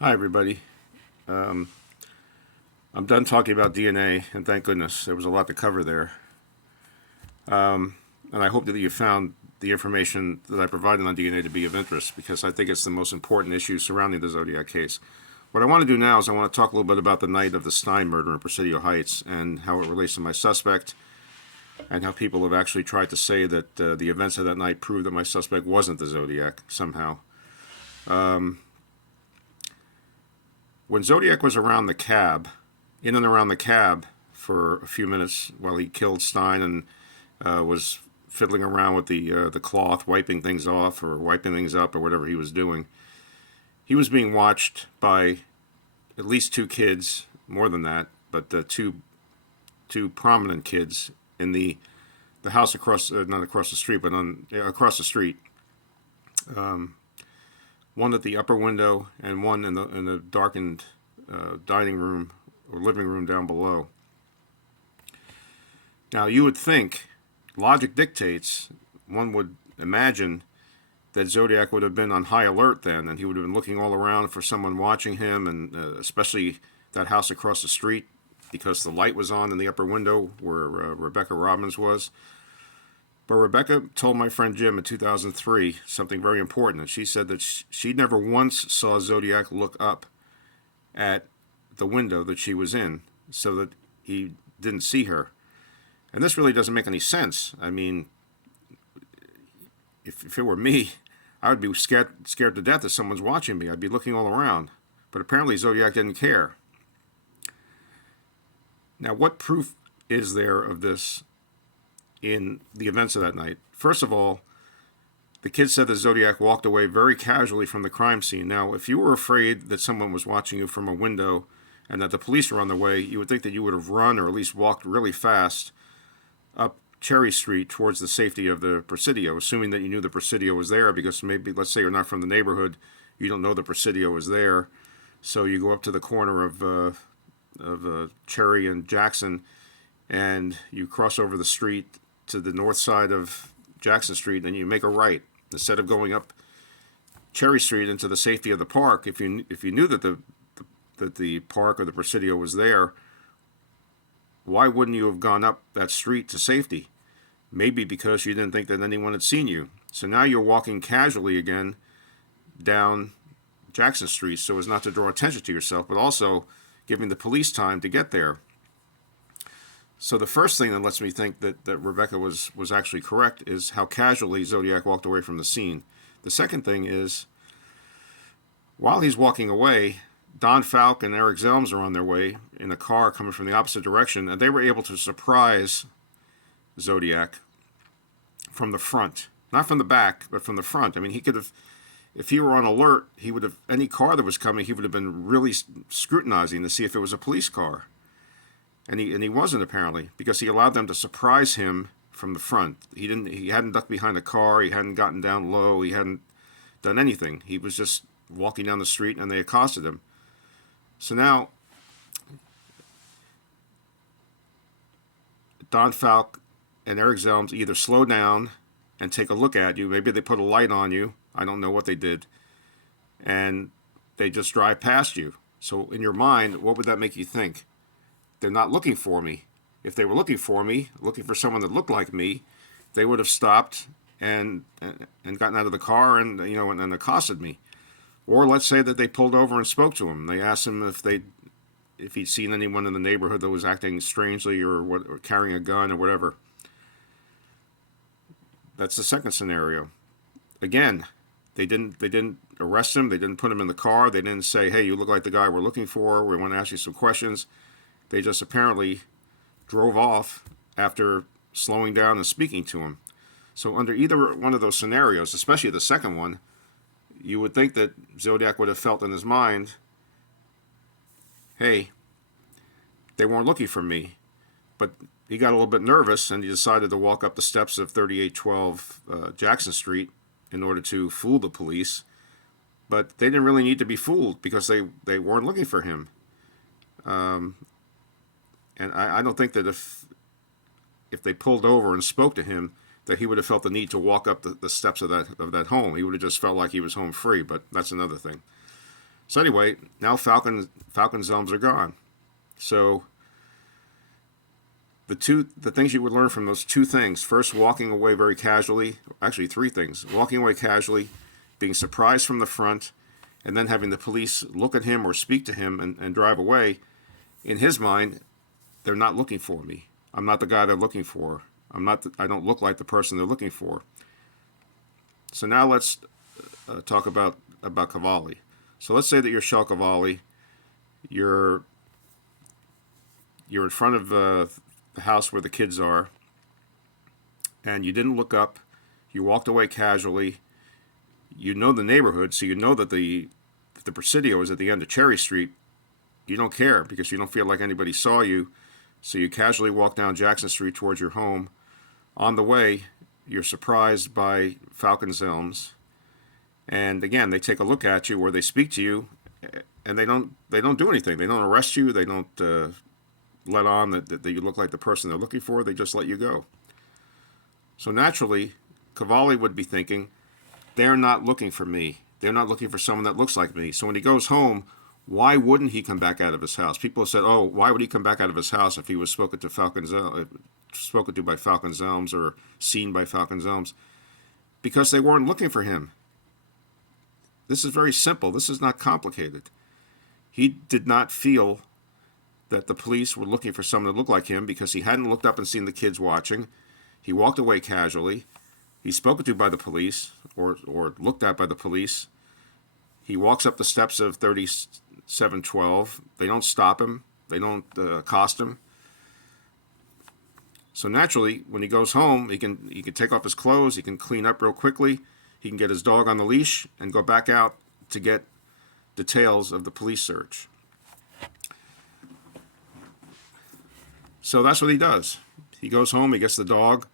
Hi, everybody. I'm done talking about DNA, and thank goodness there was a lot to cover there. And I hope that you found the information that I provided on DNA to be of interest because I think it's the most important issue surrounding the Zodiac case. What I want to do now is I want to talk a little bit about the night of the Stein murder in Presidio Heights and how it relates to my suspect and how people have actually tried to say that the events of that night prove that my suspect wasn't the Zodiac somehow. When Zodiac was around the cab, in and around the cab for a few minutes while he killed Stein and was fiddling around with the cloth, wiping things off or wiping things up or whatever he was doing, he was being watched by at least two kids, more than that, but two prominent kids in the house across, not across the street, but across the street. One at the upper window and one in the darkened dining room or living room down below. Now, you would think, logic dictates, one would imagine that Zodiac would have been on high alert then, and he would have been looking all around for someone watching him, and especially that house across the street, because the light was on in the upper window where Rebecca Robbins was. But Rebecca told my friend Jim in 2003 something very important. She said that she never once saw Zodiac look up at the window that she was in so that he didn't see her. And this really doesn't make any sense. I mean, if it were me, I would be scared to death if someone's watching me. I'd be looking all around. But apparently Zodiac didn't care. Now, what proof is there of this in the events of that night? First of all, the kid said that Zodiac walked away very casually from the crime scene. Now, if you were afraid that someone was watching you from a window and that the police were on their way, you would think that you would have run or at least walked really fast up Cherry Street towards the safety of the Presidio, assuming that you knew the Presidio was there, because maybe, let's say you're not from the neighborhood, you don't know the Presidio was there, so you go up to the corner of Cherry and Jackson, and you cross over the street to the north side of Jackson Street, and you make a right instead of going up Cherry Street into the safety of the park. If you knew that the park or the Presidio was there, why wouldn't you have gone up that street to safety? Maybe because you didn't think that anyone had seen you. So now you're walking casually again down Jackson Street so as not to draw attention to yourself, but also giving the police time to get there. So the first thing that lets me think that Rebecca was actually correct is how casually Zodiac walked away from the scene. The second thing is, while he's walking away, Don Falk and Eric Zelms are on their way in a car coming from the opposite direction, and they were able to surprise Zodiac from the front. Not from the back, but from the front. I mean, he could have, if he were on alert, he would have, any car that was coming, he would have been really scrutinizing to see if it was a police car. And he wasn't, apparently, because he allowed them to surprise him from the front. He hadn't ducked behind a car, he hadn't gotten down low, he hadn't done anything. He was just walking down the street and they accosted him. So now Don Falk and Eric Zelms either slow down and take a look at you, maybe they put a light on you, I don't know what they did, and they just drive past you. So in your mind, what would that make you think? They're not looking for me. If they were looking for me, looking for someone that looked like me, they would have stopped and gotten out of the car and accosted me. Or let's say that they pulled over and spoke to him. They asked him if he'd seen anyone in the neighborhood that was acting strangely or carrying a gun or whatever. That's the second scenario. Again, they didn't arrest him. They didn't put him in the car. They didn't say, "Hey, you look like the guy we're looking for. We want to ask you some questions." They just apparently drove off after slowing down and speaking to him. So under either one of those scenarios, especially the second one, you would think that Zodiac would have felt in his mind, hey, they weren't looking for me. But he got a little bit nervous and he decided to walk up the steps of 3812 Jackson Street in order to fool the police. But they didn't really need to be fooled because they weren't looking for him. And I don't think that if they pulled over and spoke to him, that he would have felt the need to walk up the steps of that home. He would have just felt like he was home free, but that's another thing. So anyway, now Falcon's elms are gone. So the things you would learn from those two things: first, walking away very casually. Actually, three things: walking away casually, being surprised from the front, and then having the police look at him or speak to him and drive away. In his mind, they're not looking for me. I'm not the guy they're looking for. I don't look like the person they're looking for. So now let's talk about Qvale. So let's say that you're Kjell Qvale. You're in front of the house where the kids are, and you didn't look up. You walked away casually. You know the neighborhood, so you know that the Presidio is at the end of Cherry Street. You don't care because you don't feel like anybody saw you, so you casually walk down Jackson Street towards your home. On the way, you're surprised by Falcon's elms, and again, they take a look at you or they speak to you, and they don't do anything. They don't arrest you. They don't let on that you look like the person they're looking for. They just let you go. So naturally, Qvale would be thinking, they're not looking for me. They're not looking for someone that looks like me. So when he goes home, why wouldn't he come back out of his house? People have said, oh, why would he come back out of his house if he was spoken to by Falcon's elms or seen by Falcon's elms? Because they weren't looking for him. This is very simple. This is not complicated. He did not feel that the police were looking for someone that looked like him because he hadn't looked up and seen the kids watching. He walked away casually. He's spoken to by the police or looked at by the police. He walks up the steps of 3712. They don't stop him. They don't accost him. So naturally, when he goes home, he can take off his clothes. He can clean up real quickly. He can get his dog on the leash and go back out to get details of the police search. So that's what he does. He goes home. He gets the dog.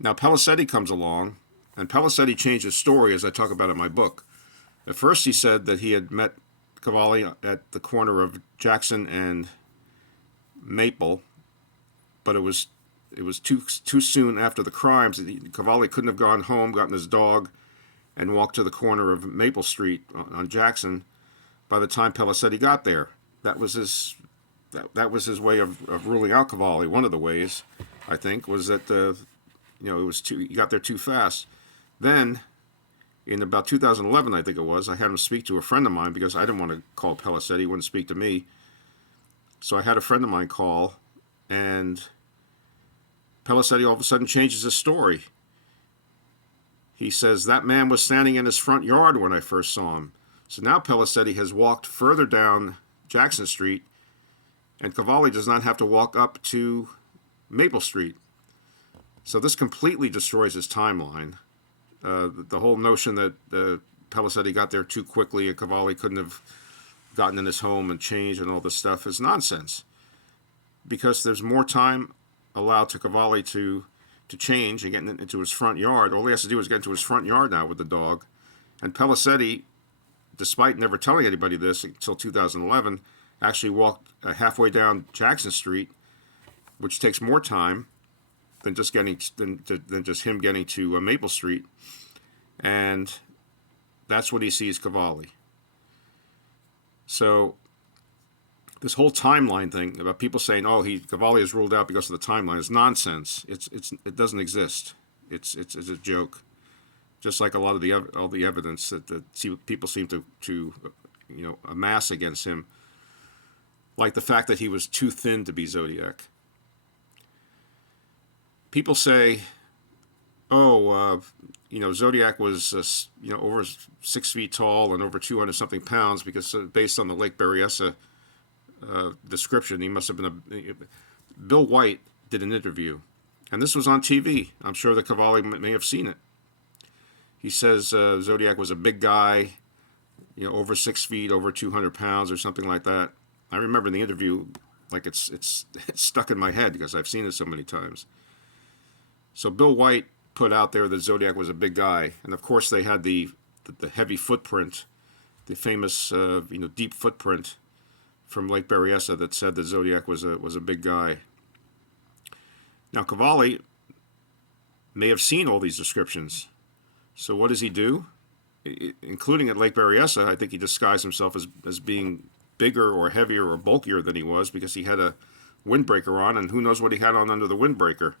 Now Presidio comes along, and Presidio changed his story, as I talk about in my book. At first, he said that he had met Qvale at the corner of Jackson and Maple, but it was too soon after the crimes. Qvale couldn't have gone home, gotten his dog, and walked to the corner of Maple Street on Jackson by the time Presidio got there. That was his way of ruling out Qvale. One of the ways, I think, was that he got there too fast. Then, in about 2011, I think it was, I had him speak to a friend of mine because I didn't want to call Presidio. He wouldn't speak to me. So I had a friend of mine call, and Presidio all of a sudden changes his story. He says, that man was standing in his front yard when I first saw him. So now Presidio has walked further down Jackson Street, and Qvale does not have to walk up to Maple Street. So this completely destroys his timeline. The whole notion that Presidio got there too quickly and Qvale couldn't have gotten in his home and changed and all this stuff is nonsense. Because there's more time allowed to Qvale to change and get into his front yard. All he has to do is get into his front yard now with the dog. And Presidio, despite never telling anybody this until 2011, actually walked halfway down Jackson Street, which takes more time than just him getting to Maple Street, and that's when he sees Qvale. So this whole timeline thing about people saying, "Oh, Qvale is ruled out because of the timeline," is nonsense. It doesn't exist. It's a joke. Just like a lot of all the evidence that people seem to amass against him, like the fact that he was too thin to be Zodiac. People say, "Oh, Zodiac was over 6 feet tall and over 200 something pounds," because based on the Lake Berryessa description, he must have been Bill White did an interview, and this was on TV. I'm sure that Qvale may have seen it. He says Zodiac was a big guy, over 6 feet, over 200 pounds, or something like that. I remember the interview like it's stuck in my head because I've seen it so many times. So Bill White put out there that Zodiac was a big guy, and of course they had the heavy footprint, the famous deep footprint from Lake Berryessa that said that Zodiac was a big guy. Now Qvale may have seen all these descriptions, so what does he do? including at Lake Berryessa. I think he disguised himself as being bigger or heavier or bulkier than he was because he had a windbreaker on, and who knows what he had on under the windbreaker.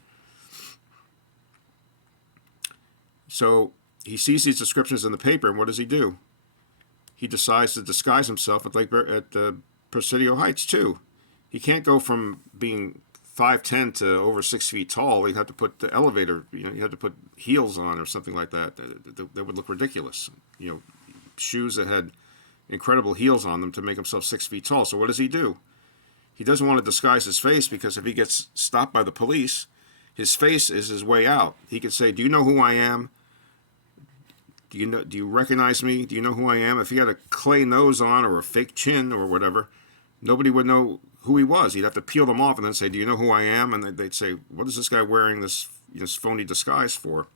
So he sees these descriptions in the paper, and what does he do? He decides to disguise himself at Presidio Heights too. He can't go from being 5'10" to over 6 feet tall. He'd have to put the elevator, you have to put heels on or something like that. That would look ridiculous. Shoes that had incredible heels on them to make himself 6 feet tall. So what does he do? He doesn't want to disguise his face because if he gets stopped by the police, his face is his way out. He could say, "Do you know who I am? Do you recognize me? Do you know who I am?" If he had a clay nose on or a fake chin or whatever, nobody would know who he was. He'd have to peel them off and then say, "Do you know who I am?" And they'd say, "What is this guy wearing this phony disguise for?"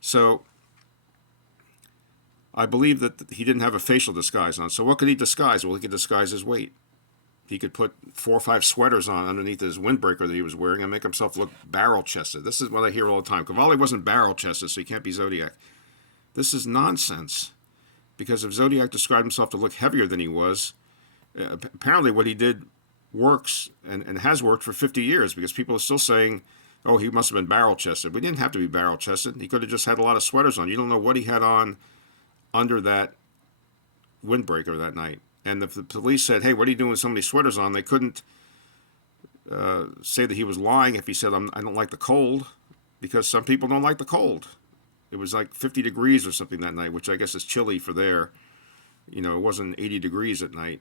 So I believe that he didn't have a facial disguise on. So what could he disguise? Well, he could disguise his weight. He could put 4 or 5 sweaters on underneath his windbreaker that he was wearing and make himself look barrel-chested. This is what I hear all the time. Qvale wasn't barrel-chested, so he can't be Zodiac. This is nonsense. Because if Zodiac described himself to look heavier than he was, apparently what he did works and has worked for 50 years because people are still saying, "Oh, he must have been barrel-chested." But he didn't have to be barrel-chested. He could have just had a lot of sweaters on. You don't know what he had on under that windbreaker that night. And if the police said, "Hey, what are you doing with so many sweaters on?" they couldn't say that he was lying if he said, "I don't like the cold," because some people don't like the cold. It was like 50 degrees or something that night, which I guess is chilly for there. It wasn't 80 degrees at night.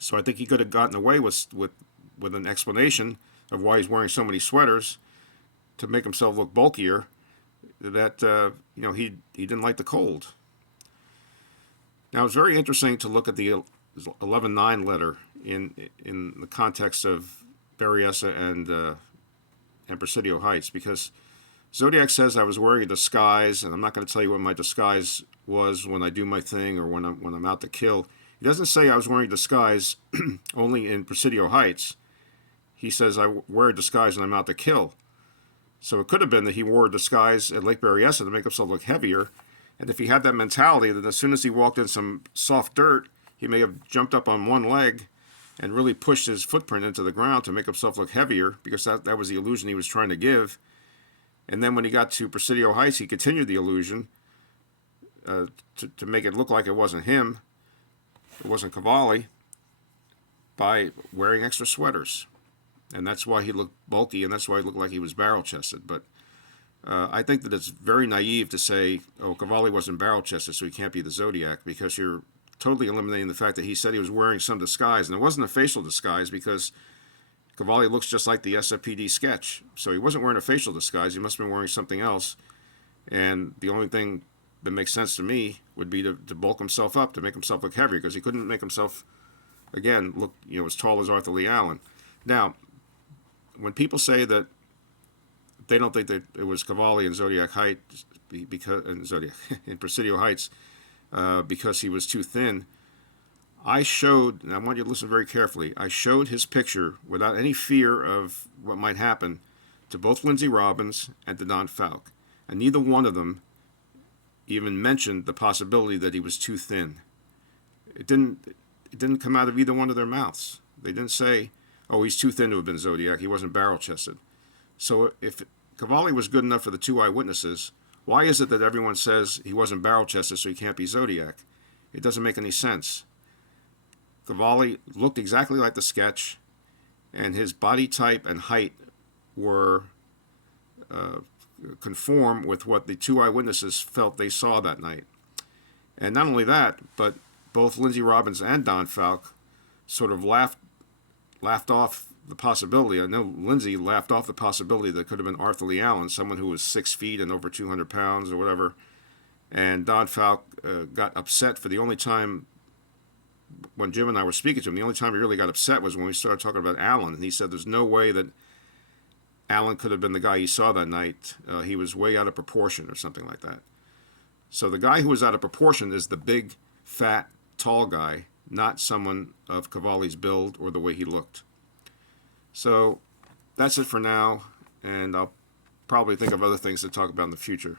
So I think he could have gotten away with an explanation of why he's wearing so many sweaters to make himself look bulkier, that he didn't like the cold. Now, it's very interesting to look at the 11-9 letter in the context of Berryessa and Presidio Heights, because Zodiac says I was wearing a disguise, and I'm not going to tell you what my disguise was when I do my thing or when I'm out to kill. He doesn't say I was wearing a disguise only in Presidio Heights. He says I wear a disguise when I'm out to kill. So it could have been that he wore a disguise at Lake Berryessa to make himself look heavier. And if he had that mentality, then as soon as he walked in some soft dirt, he may have jumped up on one leg and really pushed his footprint into the ground to make himself look heavier, because that was the illusion he was trying to give. And then when he got to Presidio Heights, he continued the illusion to make it look like it wasn't him, it wasn't Qvale, by wearing extra sweaters. And that's why he looked bulky, and that's why he looked like he was barrel-chested. But I think that it's very naive to say, "Oh, Qvale wasn't barrel-chested, so he can't be the Zodiac," because you're totally eliminating the fact that he said he was wearing some disguise. And it wasn't a facial disguise, because Qvale looks just like the SFPD sketch. So he wasn't wearing a facial disguise. He must have been wearing something else. And the only thing that makes sense to me would be to bulk himself up, to make himself look heavier, because he couldn't make himself, again, look as tall as Arthur Lee Allen. Now, when people say that they don't think that it was Qvale in Zodiac Heights, in Presidio Heights, because he was too thin, I showed, and I want you to listen very carefully, I showed his picture without any fear of what might happen to both Lindsay Robbins and to Don Falk. And neither one of them even mentioned the possibility that he was too thin. It didn't come out of either one of their mouths. They didn't say, "Oh, he's too thin to have been Zodiac. He wasn't barrel-chested." So if Qvale was good enough for the 2 eyewitnesses, why is it that everyone says he wasn't barrel-chested, so he can't be Zodiac? It doesn't make any sense. Qvale looked exactly like the sketch, and his body type and height were conform with what the 2 eyewitnesses felt they saw that night. And not only that, but both Lindsay Robbins and Don Falk sort of laughed off the possibility. I know Lindsay laughed off the possibility that it could have been Arthur Lee Allen, someone who was 6 feet and over 200 pounds or whatever. And Don Falk got upset for the only time when Jim and I were speaking to him. The only time he really got upset was when we started talking about Allen. And he said there's no way that Allen could have been the guy he saw that night. He was way out of proportion or something like that. So the guy who was out of proportion is the big, fat, tall guy, not someone of Qvale's build or the way he looked. So that's it for now, and I'll probably think of other things to talk about in the future.